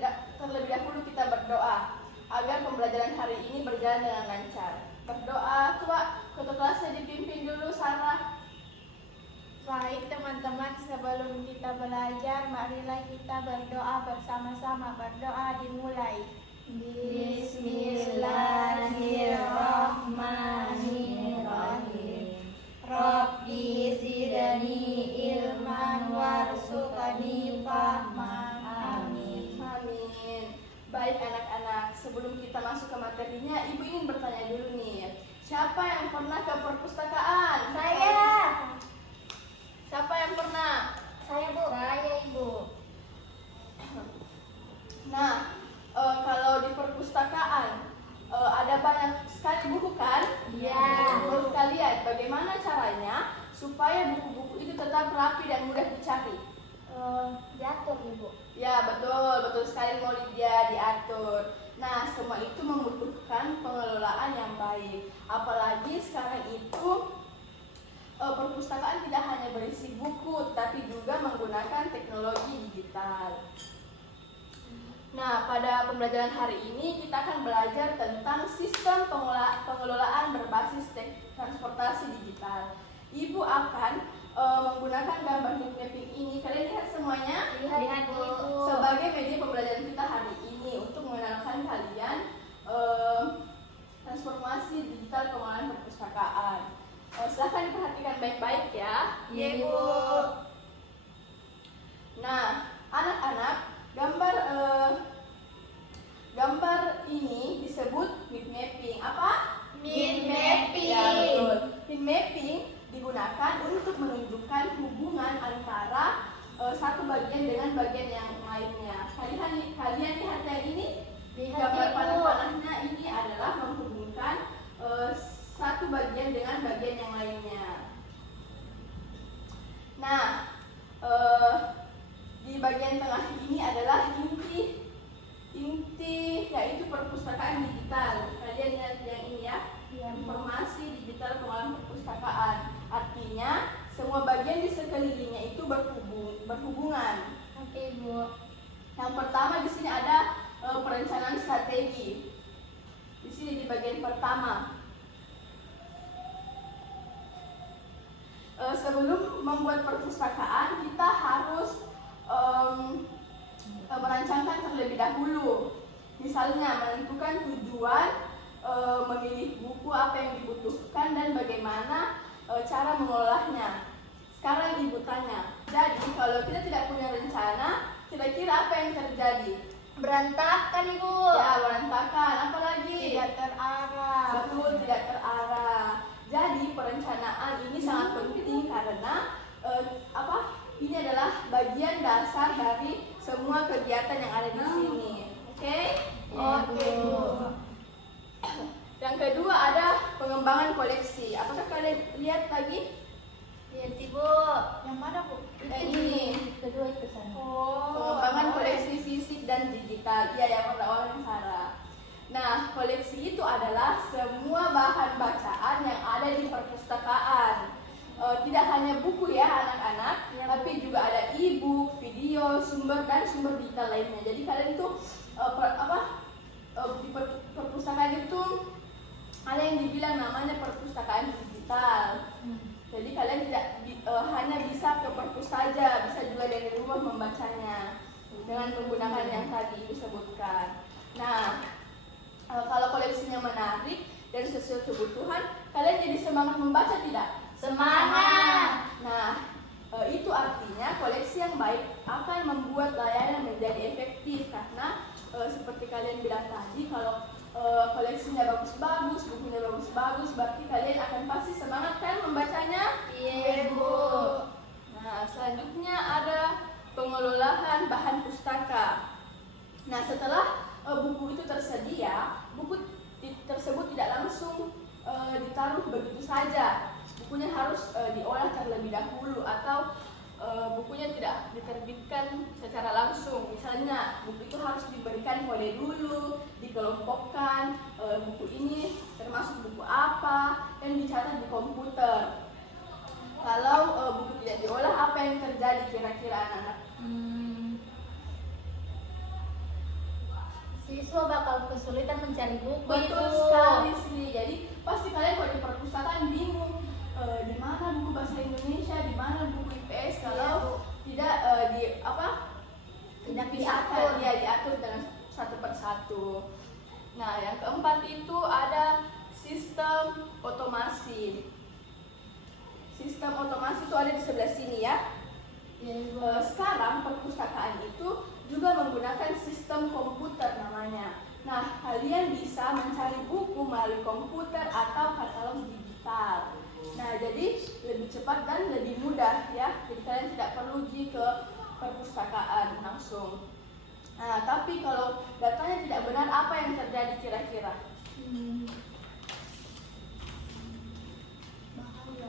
terlebih dahulu kita berdoa agar pembelajaran hari ini berjalan dengan lancar. Berdoa, coba ketua kelasnya dipimpin dulu, Sarah. Baik teman-teman, sebelum kita belajar, marilah kita berdoa bersama-sama. Berdoa dimulai. Bismillahirrahmanirrahim. Rabbi zidni ilman warzuqni fahman. Amin. Amin. Baik anak-anak, sebelum kita masuk ke materinya, Ibu ingin bertanya dulu nih. Siapa yang pernah ke perpustakaan? Saya. Siapa yang pernah? Saya, Bu. Saya, Ibu. Nah, kalau di perpustakaan ada banyak sekali buku kan? Iya. Menurut kalian, bagaimana caranya supaya buku-buku itu tetap rapi dan mudah dicari? Diatur, Ibu. Ya, betul sekali mau dia diatur. Nah, semua itu membutuhkan pengelolaan yang baik. Apalagi sekarang itu perpustakaan tidak hanya berisi buku, tapi juga menggunakan teknologi digital. Nah, pada pembelajaran hari ini kita akan belajar tentang sistem pengelolaan berbasis transportasi digital. Ibu akan menggunakan gambar heat mapping ini. Kalian lihat semuanya? Lihat, Bu. Sebagai media pembelajaran kita hari ini untuk mengenalkan kalian transformasi digital pengelolaan perpustakaan. Silahkan diperhatikan baik-baik ya. Iya, Bu. Nah, anak-anak, gambar ini disebut heat mapping. Apa? Heat mapping. Ya, betul. Heat mapping digunakan untuk menunjukkan hubungan antara satu bagian dengan bagian yang lainnya. Kalian lihat yang ini? Gambar panah-panahnya ini adalah menghubungkan satu bagian dengan bagian yang lainnya. Nah, di bagian tengah ini adalah inti yaitu perpustakaan digital. Kalian lihat yang ini ya, informasi digital pengelolaan perpustakaan. Artinya semua bagian di sekelilingnya itu berhubungan. Oke, Bu. Yang pertama di sini ada perencanaan strategi. Di sini di bagian pertama. Sebelum membuat perpustakaan, kita harus merancangkan terlebih dahulu. Misalnya menentukan tujuan, memilih buku apa yang dibutuhkan dan bagaimana cara mengolahnya. Sekarang Ibu tanya, jadi kalau kita tidak punya rencana, kira-kira apa yang terjadi? Berantakan, Ibu. Ya, berantakan. Apalagi? Tidak terarah. Betul, tidak terarah. Jadi perencanaan ini sangat penting karena ini adalah bagian dasar dari semua kegiatan yang ada di sini. Oke? Oke, Bu. Yang kedua ada pengembangan koleksi. Apakah kalian lihat lagi? Lihat, Ibu. Yang mana, Bu? Ini. Kedua itu sana. Pengembangan koleksi fisik dan digital. Iya, yang warna yang Sarah. Nah, koleksi itu adalah semua bahan bacaan yang ada di perpustakaan. Tidak hanya buku ya anak-anak, tapi juga ada e-book, video, sumber digital lainnya. Jadi kalian tuh di perpustakaan itu ada yang dibilang namanya perpustakaan digital. Jadi kalian tidak hanya bisa ke perpus saja, bisa juga dari rumah membacanya dengan menggunakan yang tadi disebutkan. Nah, kalau koleksinya menarik dan sesuai kebutuhan, kalian jadi semangat membaca tidak? Semangat. Nah, itu artinya koleksi yang baik akan membuat layanan menjadi efektif karena seperti kalian bilang tadi, kalau koleksinya bagus-bagus, bukunya bagus-bagus, berarti kalian akan pasti semangat kan membacanya? Iya, Bu. Nah, selanjutnya ada pengelolaan bahan pustaka. Nah, setelah buku itu tersedia, buku tersebut tidak langsung ditaruh begitu saja. Bukunya harus diolah terlebih dahulu atau bukunya tidak diterbitkan secara langsung. Misalnya buku itu harus diberikan kode dulu, dikelompokkan, buku ini termasuk buku apa, dan dicatat di komputer. Kalau buku tidak diolah, apa yang terjadi kira-kira anak-anak? Siswa bakal kesulitan mencari buku. Betul Ibu. sekali sih. Jadi pasti kalian kalau di perpustakaan bingung di mana buku bahasa Indonesia, di mana buku IPS kalau tidak Tidak dipisahkan, diatur. ya diatur dengan satu persatu. Nah, yang keempat itu ada sistem otomasi. Sistem otomasi itu ada di sebelah sini ya. Ya, Ibu. Sekarang perpustakaan itu juga menggunakan sistem komputer namanya. Nah, kalian bisa mencari buku melalui komputer atau katalog digital. Nah, jadi lebih cepat dan lebih mudah ya. Jadi kalian tidak perlu pergi ke perpustakaan langsung. Nah, tapi kalau datanya tidak benar, apa yang terjadi kira-kira? Bahaya.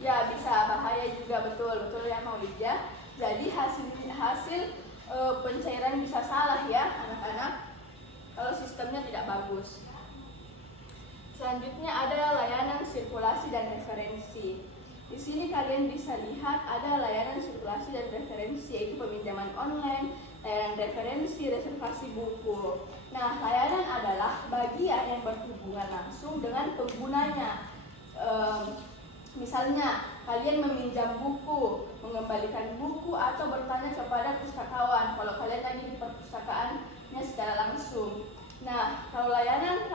Ya, bisa bahaya juga, betul ya Maulid ya. Jadi hasil pencairan bisa salah ya anak-anak kalau sistemnya tidak bagus. Selanjutnya ada layanan sirkulasi dan referensi. Di sini kalian bisa lihat ada layanan sirkulasi dan referensi, yaitu peminjaman online, layanan referensi, reservasi buku. Nah, layanan adalah bagian yang berhubungan langsung dengan penggunanya. Misalnya, kalian meminjam buku, mengembalikan buku, atau bertanya kepada pustakawan kalau kalian lagi di perpustakaannya secara langsung. Nah, kalau pelayanannya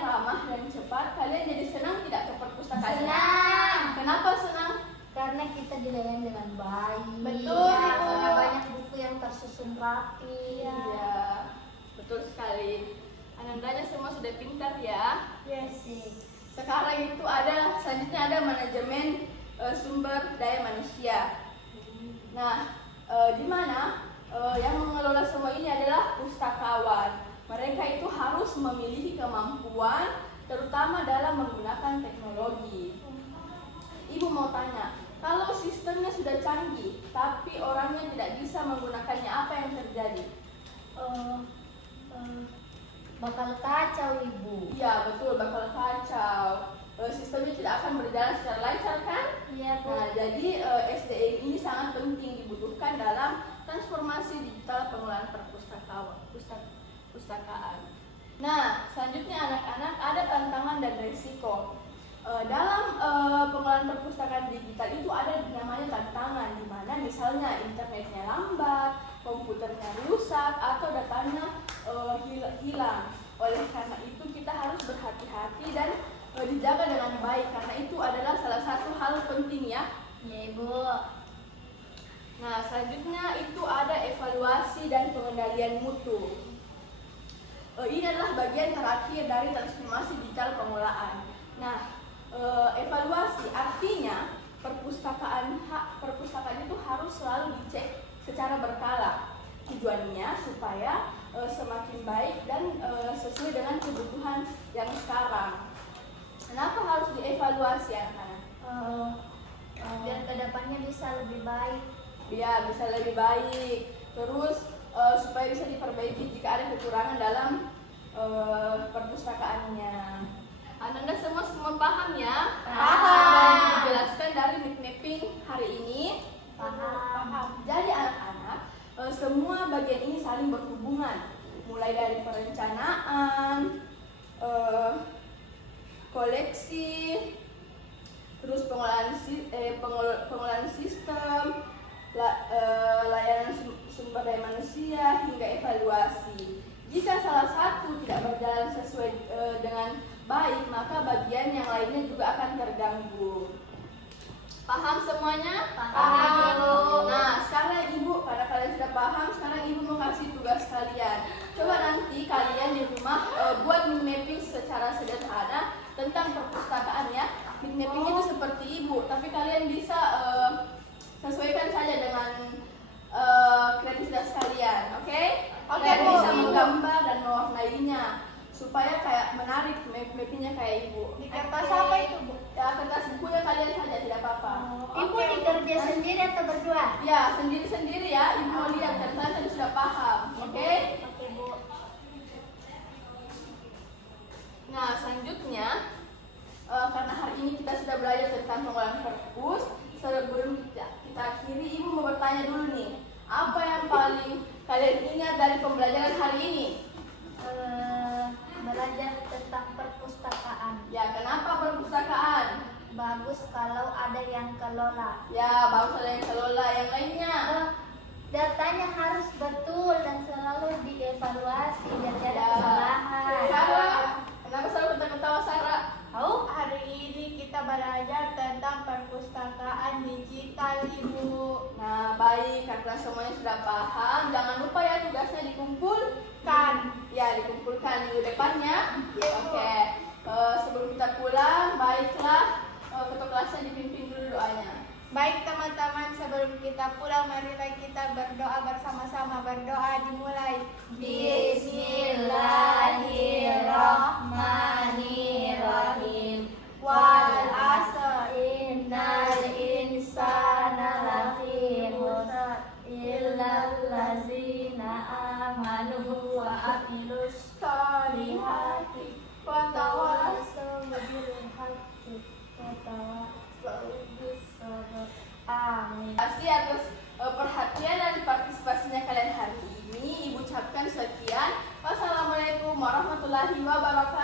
ramah dan cepat, kalian jadi senang tidak ke perpustakaan? Senang. Kenapa senang? Karena kita dilayani dengan baik. Betul, Ya, Ibu. karena banyak buku yang tersusun rapi. Iya, betul sekali. Anandanya semua sudah pintar ya. Yes. Sekarang itu selanjutnya ada manajemen sumber daya manusia. Nah, di mana yang mengelola semua ini adalah pustakawan. Mereka itu harus memiliki kemampuan, terutama dalam menggunakan teknologi. Ibu mau tanya, kalau sistemnya sudah canggih, tapi orangnya tidak bisa menggunakannya, apa yang terjadi? Bakal kacau, Ibu. Iya, betul, bakal kacau. Sistemnya tidak akan berjalan secara lancar kan? Iya, Bu. Nah, jadi SDM ini sangat penting dibutuhkan dalam transformasi digital pengelolaan perpustakaan. Nah, selanjutnya anak-anak ada tantangan dan risiko. Dalam pengelolaan perpustakaan digital itu ada namanya tantangan, di mana misalnya internetnya lambat, komputernya rusak, atau datanya hilang. Oleh karena itu kita harus berhati-hati dan dijaga dengan baik, karena itu adalah salah satu hal penting ya. Iya, Ibu. Nah, selanjutnya itu ada evaluasi dan pengendalian mutu. Ini adalah bagian terakhir dari transformasi digital pengelolaan. Nah, evaluasi artinya perpustakaan itu harus selalu dicek secara berkala. Tujuannya supaya semakin baik dan sesuai dengan kebutuhan yang sekarang. Kenapa harus dievaluasi anak-anak? Biar kedepannya bisa lebih baik. Ya, bisa lebih baik. Terus supaya bisa diperbaiki jika ada kekurangan dalam perpustakaannya. Anda semua paham ya? Paham. Yang dijelaskan dari mapping hari ini. Paham. Jadi anak-anak, semua bagian ini saling berhubungan. Mulai dari perencanaan, koleksi, terus pengelolaan sistem, layanan sumber daya manusia, hingga evaluasi. Jika salah satu tidak berjalan sesuai dengan baik, maka bagian yang lainnya juga akan terganggu. Paham semuanya? Paham. Nah, sekarang Ibu, karena kalian sudah paham, sekarang Ibu mau kasih tugas kalian. Coba nanti kalian di rumah buat mapping secara sederhana tentang perpustakaan ya. Mapping itu seperti Ibu, tapi kalian bisa sesuaikan saja dengan kreativitas kalian, oke? Oke, Dan Bu. bisa menggambar dan mewarnainya supaya kayak menarik mappingnya kayak Ibu. Di kertas apa itu, Bu? Ya, kertas bukunya kalian saja, tidak apa-apa. Ibu dikerja sendiri atau berdua? Ya, sendiri-sendiri ya. Ibu mau lihat dan kalian tadi sudah paham, oke? Oke, Bu. Nah, selanjutnya karena hari ini kita sudah belajar tentang pengelolaan perpus, sebelum kita akhiri, Ibu mau bertanya dulu nih, apa yang paling kalian ingat dari pembelajaran hari ini? Belajar tentang perpustakaan. Ya, kenapa perpustakaan? Bagus kalau ada yang kelola. Ya, bagus ada yang kelola. Yang lainnya? Datanya harus betul dan selalu dievaluasi biar tidak ada Ya. kesalahan. Sarah, kenapa selalu ketawa Sarah? Tahu? Hari ini kita belajar tentang perpustakaan digital, Ibu. Nah, baik, karena semuanya sudah paham, jangan lupa ya tugasnya dikumpulkan. Ya, dikumpulkan minggu depannya. Oke. Sebelum kita pulang, baiklah ketua kelasnya dipimpin dulu doanya. Baik teman-teman, sebelum kita pulang, marilah kita berdoa bersama-sama. Berdoa dimulai. Bismillahirrahmanirrahim. Wal asr innal insana lafi khusr illal ladzina amanu wa amilus solihati wa tawassaw bil haqqi wa tawassaw bis sabr. Amin. Terima kasih atas perhatian dan partisipasinya kalian hari ini. Ibu ucapkan sekian. Wassalamualaikum warahmatullahi wabarakatuh.